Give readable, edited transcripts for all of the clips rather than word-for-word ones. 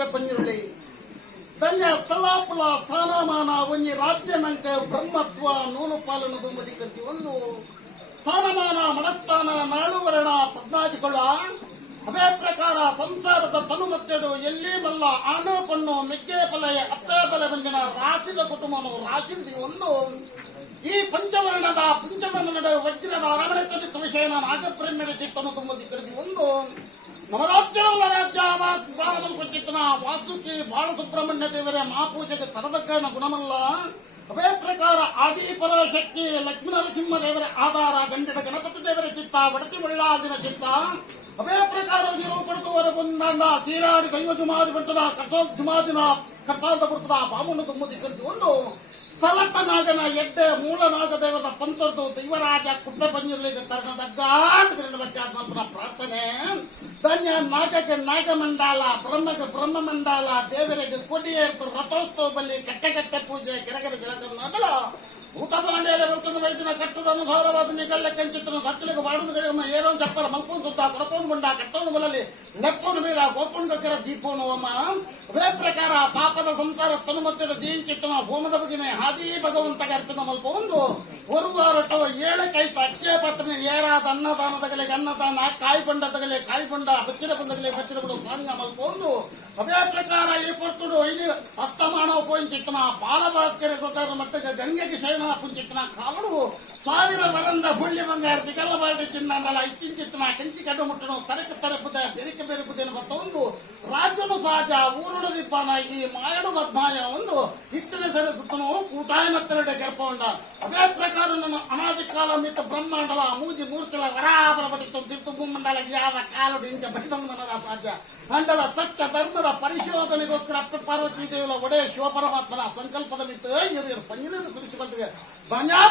ಅಪ್ಪೆ ಪಂಜಿರುಳಿ ಧನ್ಯ ಸ್ಥಳಾಪುಲ ಸ್ಥಾನಮಾನ ಒಂಜಿ ರಾಜ್ಯ ನಂಕ ಬ್ರಹ್ಮತ್ವ ನೂಲು ಪಾಲನದು ಮದಿ ಕಟ್ಟಿ ಒಂದು ಸ್ಥಾನಮಾನ ಮನಸ್ಥಾನ ನಾಳುವರಣ ಪದ್ನಾಜಿಗಳ ಅವೇ ಪ್ರಕಾರ ಸಂಸಾರದ ತನುಮತ್ತೆಡು ಎಲ್ಲಿ ಬಲ್ಲ ಆನು ಪಣ್ಣು ಮೆಗ್ಗೆ ಪಲಯ ಅಪ್ಪೆ ಬಲೆ ಬಂದಿನ ರಾಶಿದ ಕುಟುಂಬನು ರಾಶಿದಿ ಒಂದು ಈ ಪಂಚವರ್ಣದ ಪುಂಚದ ನಡೆ ವಜ್ರದ ಅರಮನೆ ತನಿತ ವಿಷಯನ ರಾಜಪ್ರೇಮ್ಯದ ಚಿತ್ತನು ತುಂಬದಿ ಕರೆದಿ ಒಂದು ನವರಾಜ್ಯಗಳ ರಾಜ್ಯ ಪ್ರಾರಂಭ ಕೊಚ್ಚಿತ್ತನ ವಾಸುಕಿ ಬಾಳ ಸುಬ್ರಹ್ಮಣ್ಯ ದೇವರೇ ಮಹಾಪೂಜೆಗೆ ತರದಕ್ಕನ ಗುಣಮಲ್ಲ ಅವೇ ಪ್ರಕಾರ ಆದಿ ಪರಾಶಕ್ತಿ ಲಕ್ಷ್ಮೀ ನರಸಿಂಹ ದೇವರ ಆಧಾರ ಗಂಡದ ಗಣಪತಿ ದೇವರ ಚಿತ್ತ ಬಡತಿ ಒಳ್ಳಾದಿನ ಚಿತ್ತ ಅವೇ ಪ್ರಕಾರ ನೀವು ಪಡೆದುವರ ಬಂದ ಸೀರಾಡಿ ಕೈವ ಜುಮಾದಿ ಬಂಟದ ಕರ್ಸಾಲ್ ಜುಮಾದಿನ ಕರ್ಸಾಲದ ಬರ್ತದ ಬಾಮುನ ತುಂಬದಿ ಕರೆದಿ ಒಂದು ಸ್ಥಳತನಾಗನ ಎಡ್ಡೆ ಮೂಲನಾಗ ದೇವರ ಪಂತರದು ದೈವರಾಜ ಕುಡ್ಡ ಬಂಜಿರಲಿಗೆ ತರಗದಗ್ಗಾದ ಪ್ರಾರ್ಥನೆ ಧನ್ಯ ನಾಗಕ್ಕೆ ನಾಗಮಂಡಾಲ ಬ್ರಹ್ಮಗೆ ಬ್ರಹ್ಮ ಮಂಡಾಲ ದೇವರಿಗೆ ಕೊಡಿಯೇರ್ತು ರಥೋತ್ಸವ ಬಲ್ಲಿ ಕಟ್ಟೆ ಪೂಜೆ ಗಿರಗರ ಗಿರಗಲ್ಲ ಊಟ ಬಾಂಡೆಯಲ್ಲಿ ಬರ್ತದ ವೈದ್ಯನ ಕಟ್ಟದ ಅನುಸಾರವಾದ ನಿಗಳ್ಳ ಕಂಚಿತ್ತನ ಸತ್ತಲಿಗೆ ಬಾಡುವುದಮ್ಮ ಏನೋ ಚಪ್ಪರ ಮಲ್ಕೊಂಡು ಸುತ್ತ ಕಡ್ಕೊಂಡು ಬಂಡ ಕಟ್ಟೋನು ಬಲಲ್ಲಿ ನೆಕ್ಕೊಂಡು ಮೀರ ಗೋಪುಣ ಗಗ್ಗರ ದೀಪೋನು ಅಮ್ಮ ಅವೇ ಪ್ರಕಾರ ಪಾಪದ ಸಂಸಾರ ತನು ಮತ್ತೆ ದೀನ್ ಚಿತ್ತನ ಹೋಮದ ಬಗೆನೆ ಹಾದಿ ಭಗವಂತಗೆ ಅರ್ಥನ ಮಲ್ಪ ಒಂದು ಒರುವಾರಟು ಏಳಕೈತ ಅಕ್ಷಯ ಪತ್ರನ ಏರಾದ ಅನ್ನದಾನದಗಲಿಗೆ ಅನ್ನದಾನ ಕಾಯಿ ಬಂಡ ಬಚ್ಚಿರ ಬಂದಗಲಿ ಬಚ್ಚಿರ ಬಿಡು ಸಂಘ ಮಲ್ಪ ಒಂದು ಅವೇ ಪ್ರಕಾರ ಈ ಪೊಟ್ಟುಡು ಇಲ್ಲಿ ಅಸ್ತಮಾನ ಪೋಂಚಿತ್ತನ ಬಾಲಭಾಸ್ಕರ ಸತಾರ ಮಟ್ಟಕ್ಕೆ ಗಂಗೆಗೆ ಶಯನ ಪುಂಚಿತ್ತನ ಕಾಲಡು ಸಾವಿರ ವರಂದ ಬುಳ್ಳಿ ಬಂಗಾರ ಬಿಗಲ್ಲ ಬಾಡಿ ಚಿನ್ನಲ್ಲ ಇಚ್ಚಿಂಚಿತ್ತನ ಕಂಚಿ ಕಡ್ಡು ಮುಟ್ಟನು ತರಕ ತರಪುದ ಬೆರಿಕೆ ಬೆರುಪುದೇನು ಬತ್ತ ಒಂದು ರಾಜ್ಯನು ಸಹಜ ಊರುಣ ದೀಪಾನ ಈ ಮಾಯಡು ಬದ್ಮಾಯ ಒಂದು ಇತ್ತನೆ ಸೆರೆ ಸುತ್ತನು ಕೂಟಾಯ ಮತ್ತರಡೆ ಗೆರ್ಪೊಂಡ ಅದೇ ಪ್ರಕಾರ ನನ್ನ ಅನಾದಿ ಕಾಲ ಮಿತ್ತ ಬ್ರಹ್ಮಾಂಡಲ ಮೂಜಿ ಮೂರ್ತಿಲ ವರಾಬಲ ಬಡಿತು ತಿರ್ತು ಭೂಮಂಡಲ ಯಾವ ಕಾಲಡು ಇಂಚ ಬಡಿದಂದು ಮನರ ಸಾಧ್ಯ ಮಂಡಲ ಸತ್ಯ ಧರ್ಮದ ಪರಿಶೋಧನೆಗೋಸ್ಕರ ಅಪ್ಪ ಪಾರ್ವತಿ ದೇವಿಯ ಒಡೆ ಶಿವಪರಮಾತ್ಮನ ಸಂಕಲ್ಪದ ಮಿತ್ತ ಇವರು ಪಂಜಿನ ಸುರಿಸಿ ಬಂದಿದೆ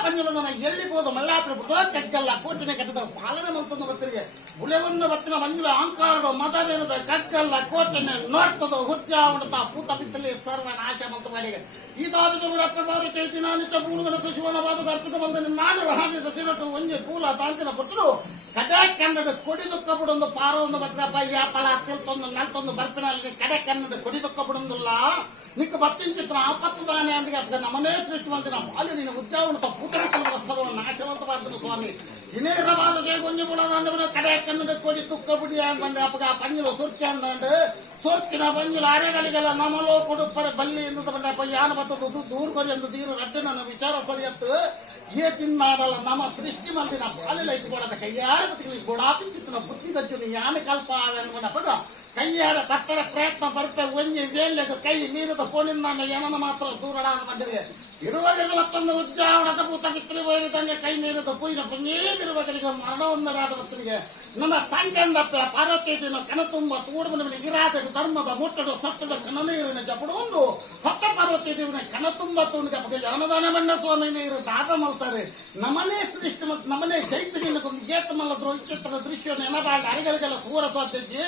ಪಂಜಲು ನನ್ನ ಎಲ್ಲಿಬೋದು ಮಲ್ಲಾಪುರ ಬಿಡ್ತೋ ಕಗ್ಗಲ್ಲ ಕೋಟಿನ ಕಟ್ಟದ ಪಾಲನೆ ಮಂತಂದು ಬತ್ತಿರಿಗೆ ಉಳೆವನ್ನ ಬತ್ತಿನ ಮಂಜುಲ ಅಹಂಕಾರಡು ಮತವೇನದ ಕಗ್ಗಲ್ಲ ಕೋಟನೆ ನೋಡ್ತದ ಹುತ್ಯಾವಣದ ಪೂತ ಬಿತ್ತಲಿ ಸರ್ವನಾಶ ಮಂತ ಮಾಡಿಗೆ ಈ ದಾಬಿದಪ್ಪ ಪಾರ್ವತಿ ದಿನಾನಿತ ಪೂರ್ಣಗಣತ ಶಿವನವಾದ ಅರ್ಪಿತ ಬಂದ ನಾಡು ಹಾನಿದ ತಿನ್ನಟು ಒಂಜಿ ಪೂಲ ತಾಂತಿನ ಬರ್ತರು ಕಡೆ ಕನ್ನಡ ಕೊಡಿ ದುಃಖ ಬಿಡೊಂದು ಪಾರೊಂದು ಬತ್ರಪ್ಪ ಯಾಪಳ ತಿಳ್ತೊಂದು ನಲ್ತೊಂದು ಬರ್ಪಿನಲ್ಲಿ ಕಡೆ ಕನ್ನಡ ಕೊಡಿ ದುಃಖ ಬಿಡೊಂದಿಲ್ಲ ನಿಕ್ಕ ಬತ್ತಿನ ಚಿತ್ರ ಆಪತ್ತು ದಾನೆ ಅಂದಿಗೆ ನಮ್ಮನೇ ಸೃಷ್ಟಿ ಮಂದಿನ ಬಾಲ್ಯ ನಿನ್ನ ಉದ್ಯಾವಣದ ಪೂತನ ಸರ್ವ ನಾಶವಂತವಾದನು ಸ್ವಾಮಿ ಇನೇರವಾದ ಗೊಂಜಿ ಬಿಡೋದ ಕಡೆ ಕನ್ನಡ ಕೊಡಿ ದುಃಖ ಬಿಡಿ ಅಂದ್ಬಂದ್ರೆ ಅಪ್ಪಗ ಪಂಜಲು ಸುರ್ಕಿ ಅಂದಂಡು ಸೋರ್ಕಿನ ಬಂಜುಲು ಅರೆಗಳಿಗೆಲ್ಲ ನಮಲೋ ಕೊಡುಪ್ಪರ ಬಲ್ಲಿ ಎನ್ನುತ್ತ ಬಂಡಪ್ಪ ಯಾನ ಬತ್ತದು ದೂರ ಕೊರಿ ಎಂದು ತೀರು ರಡ್ಡು ನನ್ನ ವಿಚಾರ ಸರಿಯತ್ತು ಏತಿನ್ನಾಡಲ್ಲ ನಮ್ಮ ಸೃಷ್ಟಿ ಮಂದಿನ ಬಾಲಿಲ ಇಟ್ಕೊಡದ ಕೈಯಾರ ಬದುಕಲಿ ಗೋಡಾಪಿಸಿತ್ತಿನ ಬುದ್ಧಿ ದಜ್ಜುನಿ ಯಾನ ಕಲ್ಪ ಆವೆನ್ಬಂಡಪ್ಪಗ ಕೈಯಾರ ಕತ್ತರ ಪ್ರಯತ್ನ ಬರುತ್ತೆ ಒಂಜಿ ವೇಳೆದು ಕೈ ಮೀರದ ಫೋನಿಂದ ಏನನ್ನ ಮಾತ್ರ ದೂರಡ ಅಂದ್ಬಂದಿರಿಗೆ ಇರುವಗರಿಗಳತ್ತೊಂದು ಉಜ್ಜಾವಣದ ಭೂತ ಬಿತ್ತಲಿ ಹೋಗಿದಂಗೆ ಕೈ ಮೀರದ ಪೂಯಿನ ಪುಣ್ಯೇರಿರುವಗರಿಗೆ ಮರಣವೊಂದರಾದ ಭಕ್ತನಿಗೆ ನನ್ನ ತಂಕಂದಪ್ಪ ಪಾರ್ವತಿನ ಕನ ತುಂಬ ತೂಡುಮನ ಇರಾದಡು ಧರ್ಮದ ಮುಟ್ಟಡು ಸತ್ತದ ಕನನೀರಿನ ಜಪಡು ಒಂದು ಹೊತ್ತ ಪಾರ್ವತಿ ದೇವನ ಕನ ತುಂಬ ತೂಣಿಗೆ ಬಗ್ಗೆ ಜಾನದಾನ ಬಣ್ಣ ಸ್ವಾಮಿ ನೀರು ದಾದ ಮಲ್ತಾರೆ ನಮ್ಮನೇ ಸೃಷ್ಟಿ ಮತ್ತು ನಮ್ಮನೇ ಜೈಪಿನ ಏತ ಮಲ್ಲದ್ರು ಚಿತ್ರ ದೃಶ್ಯ ನೆನಬಾಳ ಅರಿಗಳಿಗೆಲ್ಲ ಪೂರ ಸಾಧ್ಯತೆ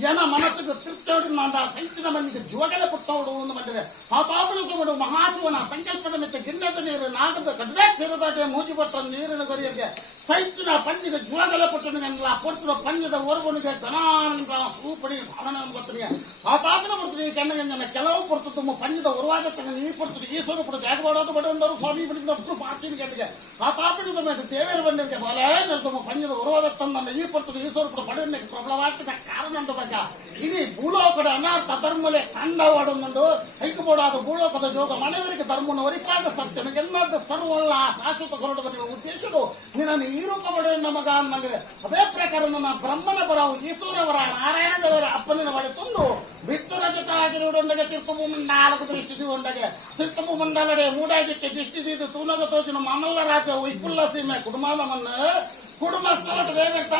ಏನ ಮನಸ್ಸಿಗೆ ತೃಪ್ತಿಯೋಡು ನಂದ ಸೈತಿನ ಮಣ್ಣಿಗೆ ಜೋಗಲೆ ಪುಟ್ಟವಡು ಒಂದು ಬಂದರೆ ಆ ತಾಪನ ತಗೊಂಡು ಮಹಾಶಿವನ ಸಂಕಲ್ಪದ ಮೆತ್ತ ಗಿಣ್ಣದ ನೀರು ನಾಗದ ಕಡ್ಡೆ ತೀರದಾಟೆ ಮೂಜಿ ಬಟ್ಟ ನೀರಿನ ಗರಿಯರಿಗೆ ಸೈತಿನ ಪಂಜಿಗೆ ಜೋಗಲೆ ಪುಟ್ಟನಿಗೆಲ್ಲ ಪೊಟ್ಟುವ ಪಂಜದ ಓರ್ವನಿಗೆ ಧನಾನ ಹೂಪಡಿ ಭಾವನೆ ಗೊತ್ತನಿಗೆ ಆ ತಾಪನ ಬರ್ತದೆ ಕೆಣ್ಣಗಂಜನ ಕೆಲವು ಪೊರ್ತು ತುಂಬ ಪಂಜದ ಉರುವಾದ ತನ್ನ ನೀರು ಪಡ್ತದೆ ಈ ಸ್ವರೂಪ ಪಡ ಜಾಗಬಾಡೋದು ಬಡವಂದರು ಸ್ವಾಮಿ ಬಿಡಿದ್ರು ಪಾಚಿನ ಗಂಟೆಗೆ ಆ ತಾಪನದ ಮೇಲೆ ದೇವೇರು ಬಂದಿರಿಗೆ ಬಲೇ ತುಂಬ ಪಂಜದ ಉರುವಾದ ತನ್ನ ಈ ಪಡ್ತದೆ ಈ ಸ್ವರೂಪ ಪಡೆಯಕ್ಕೆ ಪ್ರಬಲವಾಗ್ತದ ಕಾರಣ ಇನಿ ಭೂಲೋಕದ ಅನಾರ್ಥ ಧರ್ಮಲೆ ತಂಡವಾಡೊಂದು ಐಕಬೋಡಾದ ಭೂಲೋಕದ ಜೋಗ ಮನೆಯವರಿಗೆ ಧರ್ಮವನ್ನು ಒರಿಪಾದ ಸತ್ಯನ ಎಲ್ಲದ ಸರ್ವಲ್ಲ ಶಾಶ್ವತ ಹೊರಡು ಬಂದಿನ ಉದ್ದೇಶಗಳು ನಿನ್ನ ಈ ರೂಪ ಬಡ ಮಗ ಅಂದಂದ್ರೆ ಅದೇ ಪ್ರಕಾರ ನನ್ನ ಬ್ರಹ್ಮನ ಬರವು ಈಶ್ವರವರ ನಾರಾಯಣ ದೇವರ ಅಪ್ಪನಿನ ಬಡೆ ತಂದು ಬಿತ್ತುರ ಜೊತೆ ಆಗಿರುವುದೊಂದಿಗೆ ತೀರ್ಥಭೂ ಮಂಡಾಲಕ ದೃಷ್ಟಿ ಒಂದಗೆ ತೀರ್ಥಭೂ ಮಂಡಲಡೆ ಮೂಡಾಗಿಕ್ಕೆ ದೃಷ್ಟಿ ತೂನಗ ತೋಚಿನ ಮಾಮಲ್ಲ ರಾಜ್ಯ ಉಯ್ಪುಲ್ಲ ಸೀಮೆ ಕುಟುಂಬವನ್ನು ಕುಟುಂಬಸ್ಥರ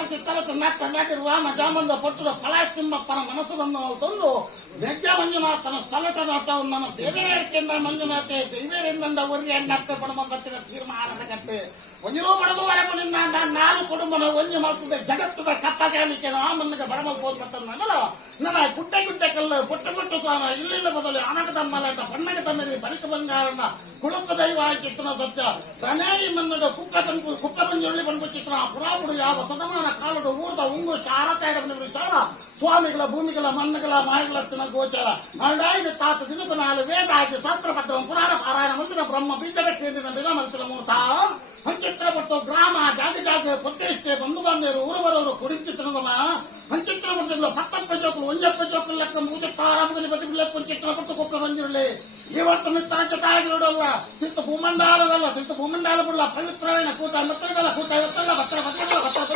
ಚಿತ್ತರಕ್ಕೆ ನಾಟಿರುವ ಜಾಮಂದ ಪಟ್ಟುವ ಫಲ ತಿಮ್ಮಪ್ಪನ ಮನಸ್ಸನ್ನು ತಂದು ವೆಜ್ಜ ಮಂಜುನಾಥನ ಸ್ಥಳಟನಾಥವನ್ನು ದೇವೇರಿಕೆಂದ ಮಂಜುನಾಥೆ ದೈವೇರಿಂದ ಒರ್ರಿ ಅಣ್ಣಪ್ಪ ಪಡಬಂಬತ್ತಿನ ತೀರ್ಮಾನದ ಕಟ್ಟೆ ಒಂಜೋ ಬಡದು ಹೊರಪನಿಂದ ನಾನು ಕುಟುಂಬನ ಒಂಜು ಮಲ್ತದೆ ಜಗತ್ತದ ಕಪ್ಪಗಾಲಿಕೆ ಆ ಮಣ್ಣಿಗೆ ಬಡಮಲ್ ಹೋಗ್ಬರ್ತಲ್ಲ ನನ್ನ ಗುಡ್ಡೆ ಗುಡ್ಡೆ ಕಲ್ಲು ಪುಟ್ಟ ಪುಟ್ಟು ತಾನ ಇಲ್ಲಿಲ್ಲ ಬದಲು ಅನಗದ ಮಲಾಟ ಬಣ್ಣಗ ತನ್ನಡಿ ಬಲಿಕ ಬಂಗಾರನ ಕುಳುಕ ದೈವ ಚಿತ್ರನ ಸತ್ಯ ದನಾಯಿ ಮನ್ನಡ ಕುಕ್ಕ ಬಂಜೊಳ್ಳಿ ಬಂದು ಚಿತ್ರ ಪುರಾಪುಡು ಯಾವ ಸದಮಾನ ಕಾಲುಡು ಊರ್ದ ಉಂಗುಷ್ಟ ಆರತಾಯಿಡ ವಿಚಾರ ಸ್ವಾಮಿಗಳ ಭೂಮಿಗಳ ಮಣ್ಣುಗಳ ಮಾಯಗಳತ್ತಿನ ಗೋಚಾರ ನಾಡಾಯ್ದ ತಾತ ದಿನಕ ನಾಲು ವೇದ ಆಗಿ ಶಾಸ್ತ್ರ ಪತ್ರ ಪುರಾಣ ಪಾರಾಯಣ ಮಂದಿರ ಬ್ರಹ್ಮ ಬೀಜದ ಕೇಂದ್ರಿನ ದಿನ ಮಂತ್ರ ಮೂರ್ತ ಹಂಚಿತ್ರ ಪಟ್ಟು ಗ್ರಾಮ ಜಾತಿ ಜಾತಿ ಪ್ರತಿಷ್ಠೆ ಬಂಧು ಬಾಂಧವರು ಊರವರವರು ಕುಡಿಚಿತ್ರನದಮ ಹಂಚಿತ್ರ ಪಟ್ಟದ ಪತ್ತಪ್ಪ ಜೋಕಲು ಒಂಜಪ್ಪ ಜೋಕಲು ಲೆಕ್ಕ ಮೂಜತ್ತ ಆರಾಮಗಲಿ ಬದಿ ಬಿಲ್ಲಕ್ಕೆ ಚಿತ್ರ ಪಟ್ಟು ಕೊಕ್ಕ ಬಂದಿರಲಿ ಇವತ್ತು ಮಿತ್ತಾಂಚ ತಾಯಿಗಳಲ್ಲ ತಿರ್ತು ಭೂಮಂಡಾಲದಲ್ಲ ತಿರ್ತು ಭೂಮಂಡಾಲ ಬಿಡಲ್ಲ ಪವಿತ್ರವೇನ ಕೂಟ ಮತ್ತಗಳ ಕೂಟ ಇವತ್ತಲ್ಲ ಭತ್ತ ಭತ್ತ ಭತ್ತ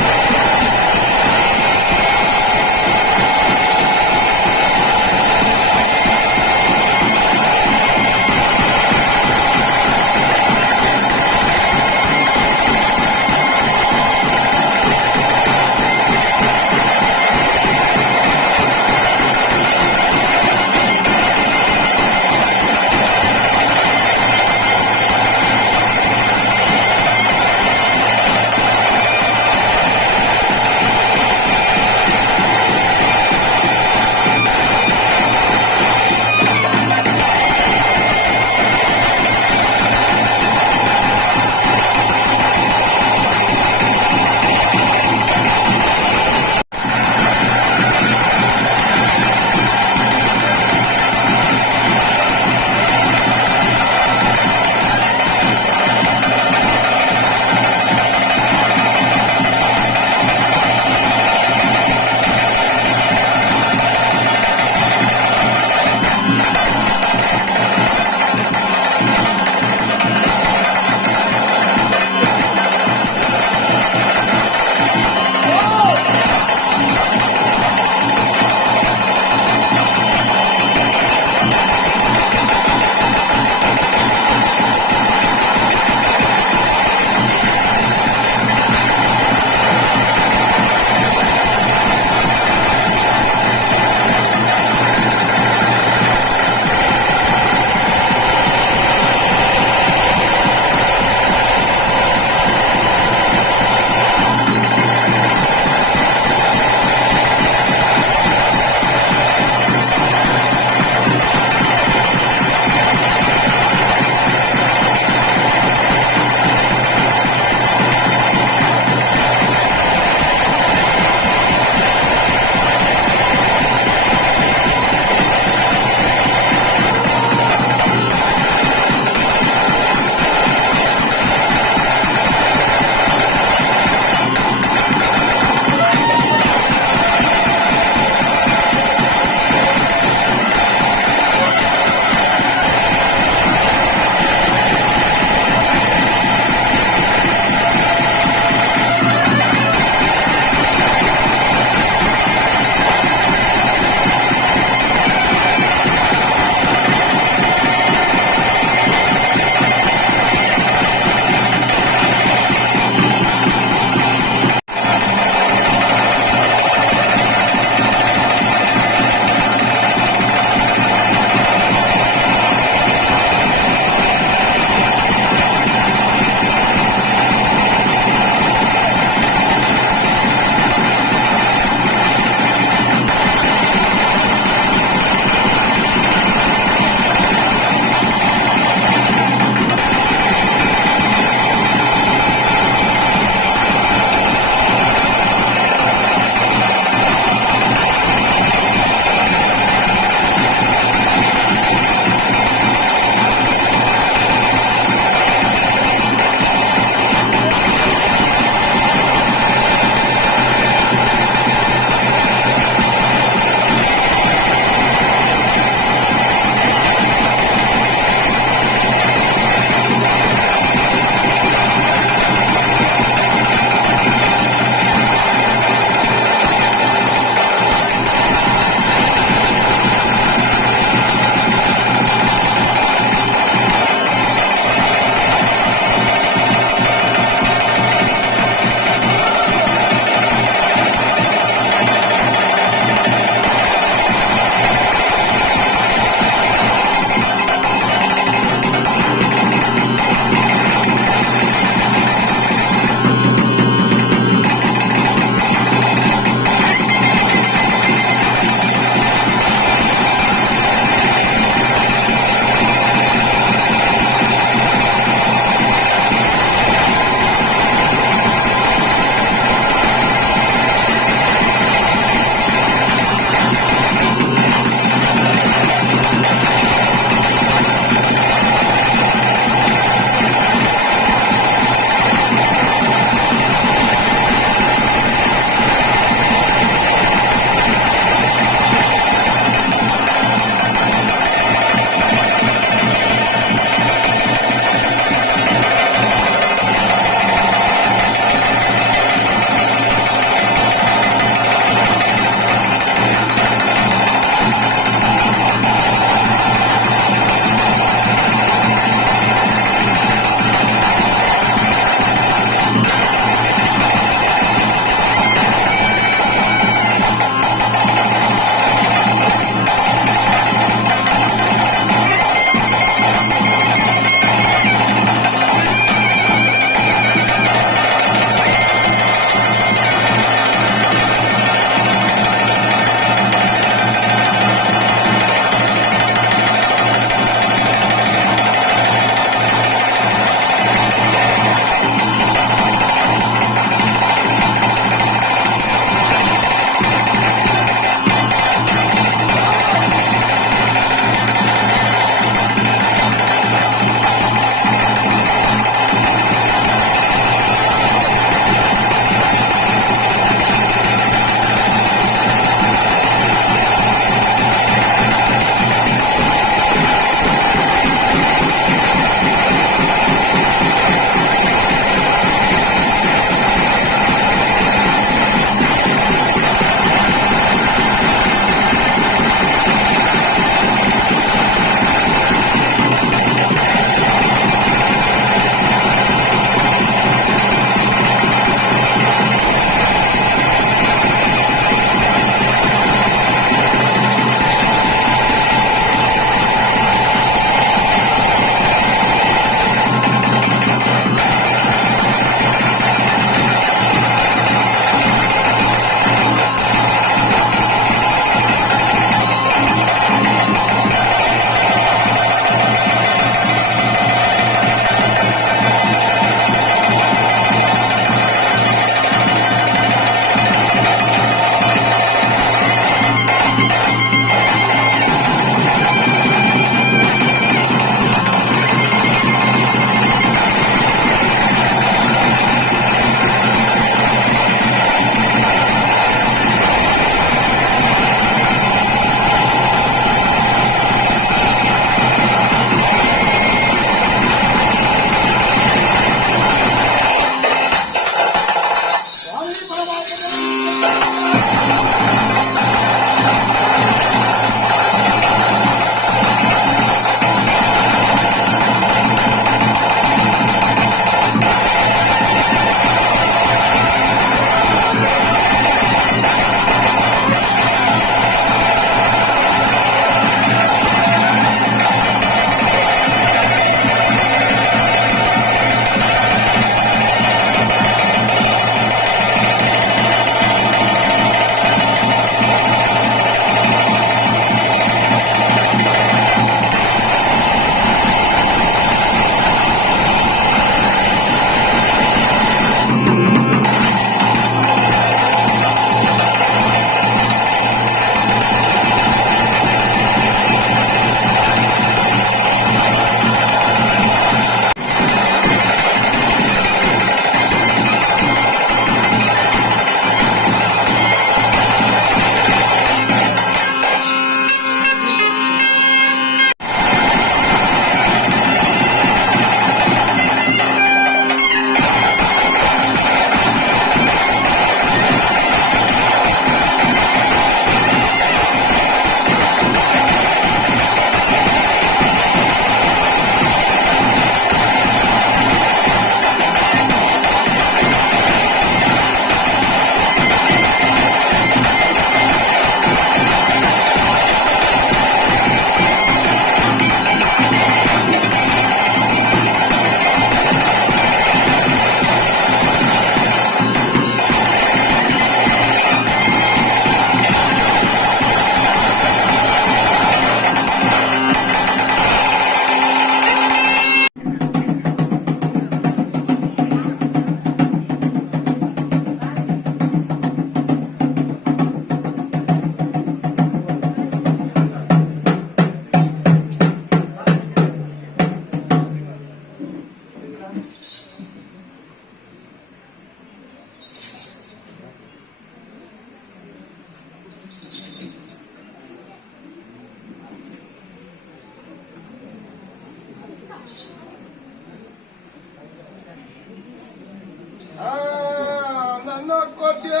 ಕೊಟ್ಟೆ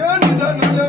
ಏನಿದ ನಡೆ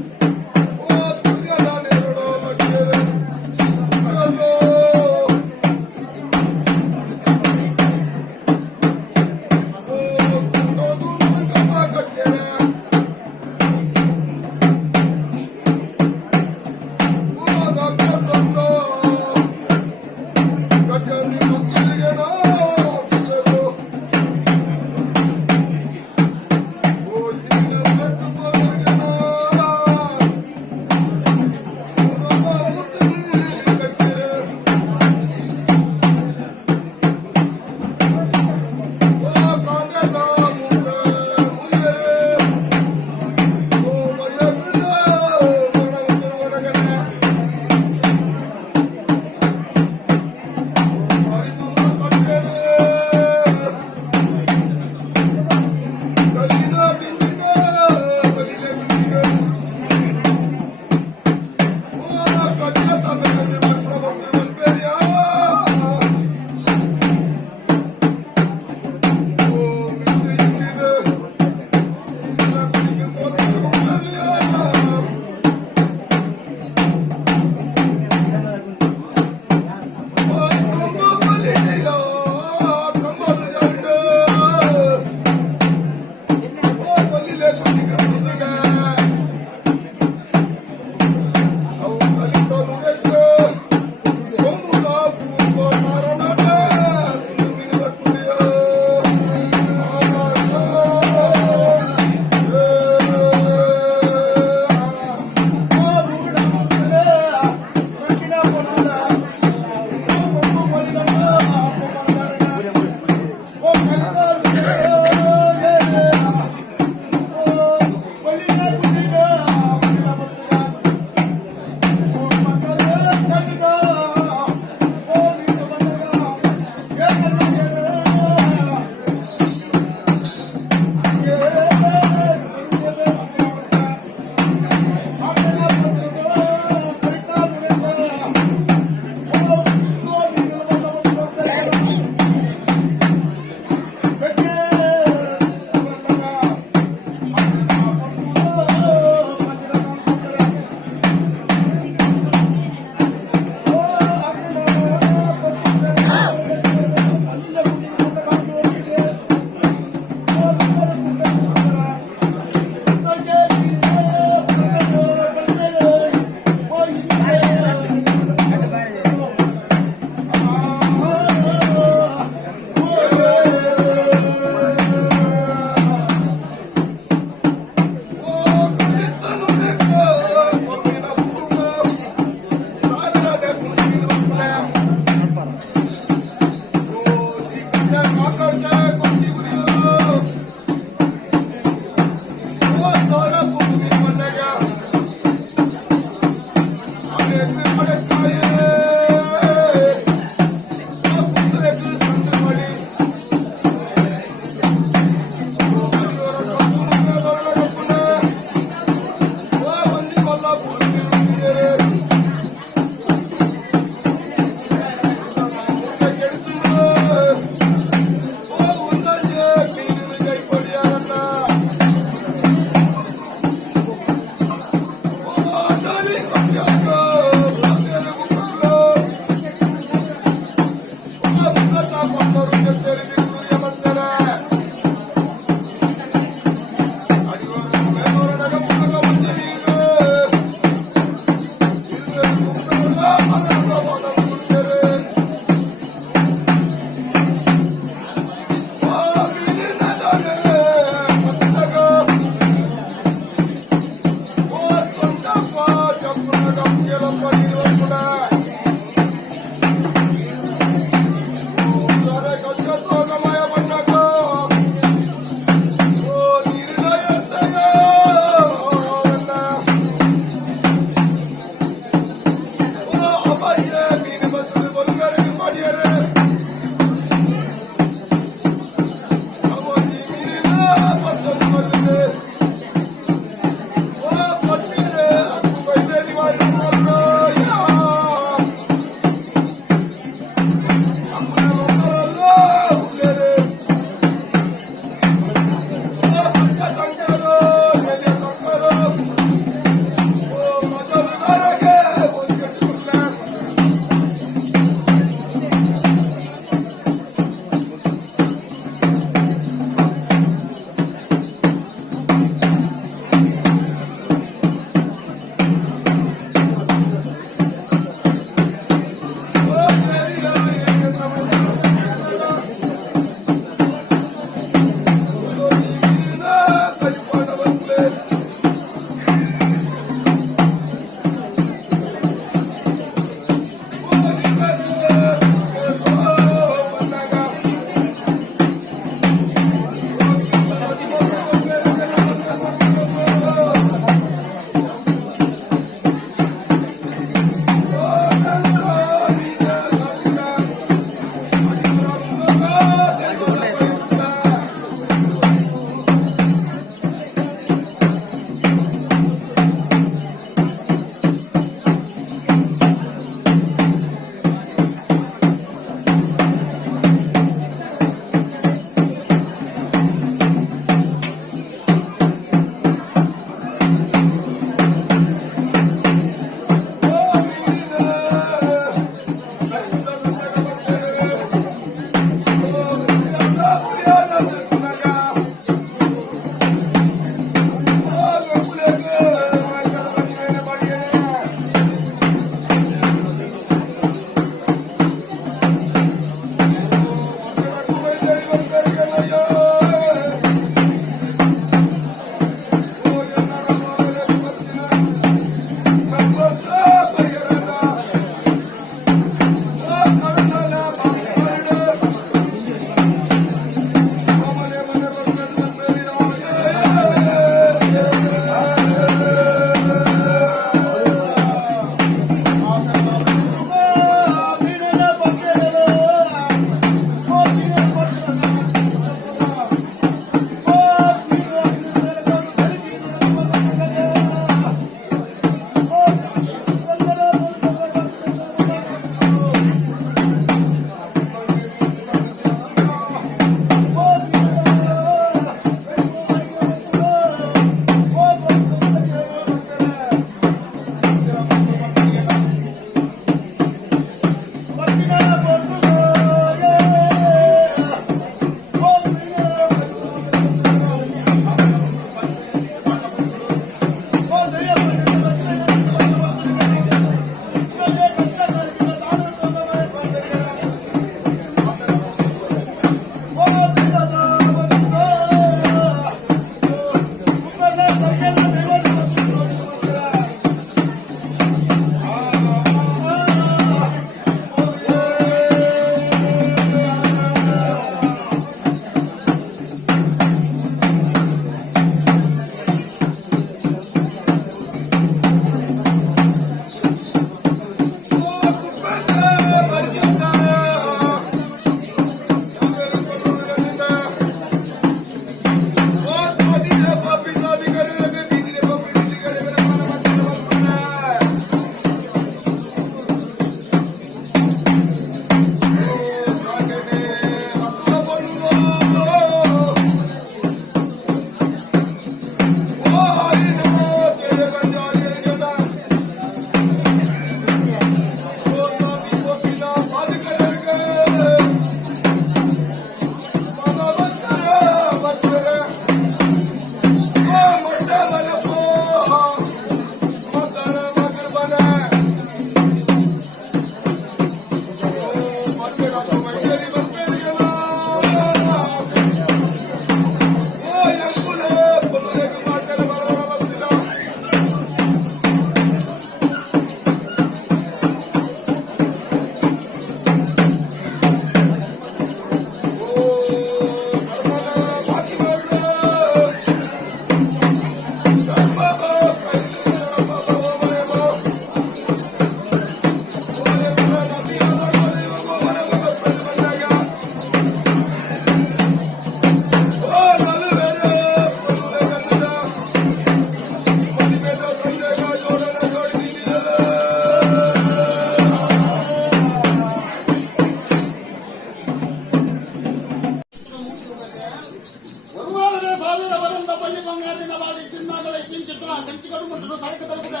ಬಂಗಾರಿನ ಬಾಡಿ ತಿನ್ನಾಗಲೇ ಚಿಂಚಿತ ಕಂಚಿಗಳು ಮುಟ್ಟಲು ತರಕ ತಲುಪಿದೆ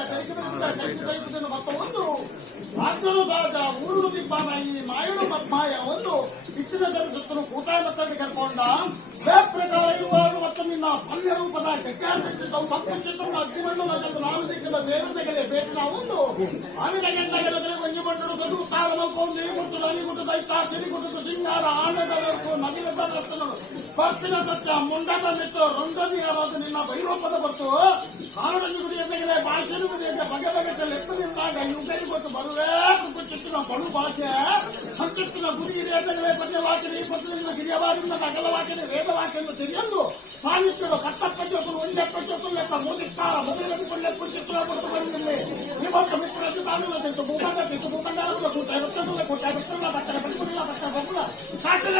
ಕೈಗೆ ಮತ್ತ ಒಂದು ರಾಜ್ಯನು ಸಹಜ ಊರು ದಿಬ್ಬಾನ ಈ ಮಾಯಳು ಮತ್ಮಾಯ ಒಂದು ಇಚ್ಚಿನ ಸುತ್ತಲೂ ಕೂಟ ಮತ್ತಲ್ಲಿ ಕರ್ಕೊಂಡ ಪ್ರಕಾರ ಇರುವವರು ಮತ್ತು ನಿನ್ನ ಪಲ್ಯ ರೂಪದ ಕಟ್ಟಾಟ ಚಿತ್ರನ ಅಗ್ನಿಮಂಡಲ ನಾನು ದಿಕ್ಕದ ಬೇರೆ ಬೇಟಿನ ಒಂದು ಅವಿನ ಗಂಟೆಗೆ ಒಂಜಿ ಬಂಡಳು ಗದು ಕಾಲ ಮಲ್ಕೊಂಡು ಮುಟ್ಟು ನಲಿಗುಟ್ಟು ದೈತ ಸಿರಿಗುಟ್ಟು ಸಿಂಗಾರ ಆನದವರೆಗೂ ನದಿನದ ಬರ್ಪಿನ ಸತ್ಯ ಮುಂಡದ ಮೆತ್ತು ರಂಗನಿಯಾದ ನಿನ್ನ ಭೈರೋಪದ ಬರ್ತು ಕಾರಣದ ಗುಡಿ ಎಂದರೆ ಭಾಷೆನ ಗುಡಿ ಎಂದರೆ ಬಗೆ ಬಗೆತ ಲೆಕ್ಕದಿಂದಾಗ ಯುಗೈ ಕೊಟ್ಟು ಬರುವೇ ಚಿತ್ತಿನ ಬಡು ಭಾಷೆ ಸಂಚಿತ್ತಿನ ಗುಡಿ ಹಿರಿಯಗಳೇ ಪದ್ಯವಾಚನೆ ಪದ್ಯದಿಂದ ಗಿರಿಯವಾದಿಂದ ನಗಲವಾಚನೆ ವೇದವಾಕ್ಯವನ್ನು ತಿಳಿಯಲು ಸಾಹಿತ್ಯದ ಕಟ್ಟಪ್ಪಚ್ಚು ಒಂದಪ್ಪಚ್ಚು ಲೆಕ್ಕ ಮುಗಿಸ್ತಾರ ಮೊದಲೇ ಚಿತ್ರ ಕೊಟ್ಟು ಬಂದಿಲ್ಲ ಇವತ್ತು ಮಿತ್ರದ್ದು ತಾನು ತಿಂತು ಭೂಖಂಡ ಕೊಟ್ಟ ಬಟ್ಟೆ ಬಟ್ಟೆ ಸಾಕ್ಷಿ